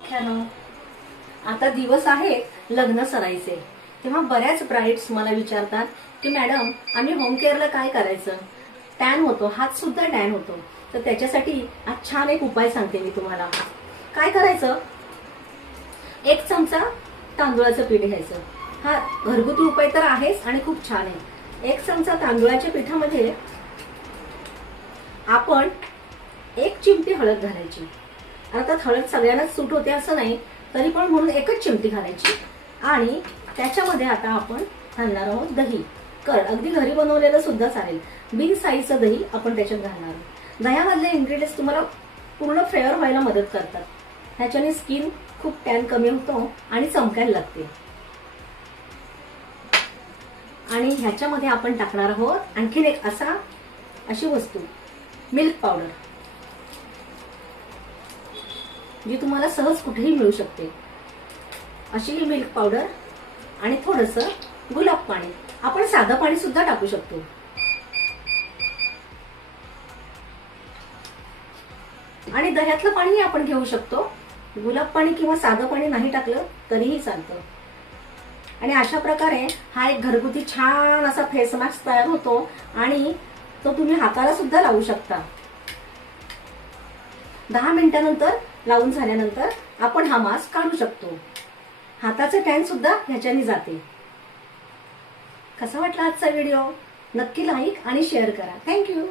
ख्यानो, आता दिवस आहेत लग्न सराईचे, तेव्हा बऱ्याच ब्राइड्स मला विचारतात की मॅडम आम्ही होम केअरला काय करायचं, टॅन होतो, हात सुद्धा टॅन होतो. तर त्याच्यासाठी आज छान एक उपाय सांगते मी तुम्हाला. काय करायचं, एक चमचा तांदूळाचं पीठ घ्यायचं. हा घरगुती उपाय तर आहेच आणि खूप छान आहे. एक चमचा तांदूळाच्या पिठामध्ये आपण एक चिमटी हळद घालायची. अर्थात हळद सगळ्यांनाच सूट होते असं नाही, तरी पण म्हणून एकच चिमटी घालायची. आणि त्याच्यामध्ये आता आपण घालणार आहोत दही, कर्ड. अगदी घरी बनवलेलं सुद्धा चालेल, बिन साईचं दही आपण त्याच्यात घालणार आहोत. दह्यामधले इन्ग्रेडियंट्स तुम्हाला पूर्ण फेअर व्हायला मदत करतात. ह्याच्याने स्किन खूप टॅन कमी होतो आणि चमकायला लागते. आणि ह्याच्यामध्ये आपण टाकणार आहोत आणखीन एक अशी वस्तू, मिल्क पावडर, जी तुम्हाला सहज कुठेही मिळू शकते. अशी ही मिल्क पावडर आणि थोडंसं गुलाब पाणी. आपण साधं पाणी सुद्धा टाकू शकतो. आणि दह्यातलं पाणीही आपण घेऊ शकतो. गुलाब पाणी किंवा साधं पाणी नाही टाकलं तरीही चालतं. आणि अशा प्रकारे हा एक घरगुती छान असा फेस मास्क तयार होतो आणि तो तुम्ही हाताला सुद्धा लावू शकता. 10 मिनिटांनंतर लावून झाल्यानंतर आपण हा मास्क काढू शकतो. हाताचं टॅन सुद्धा ह्याच्याने जाते. कसा वाटला आजचा व्हिडिओ? नक्की लाईक आणि शेअर करा. थँक्यू.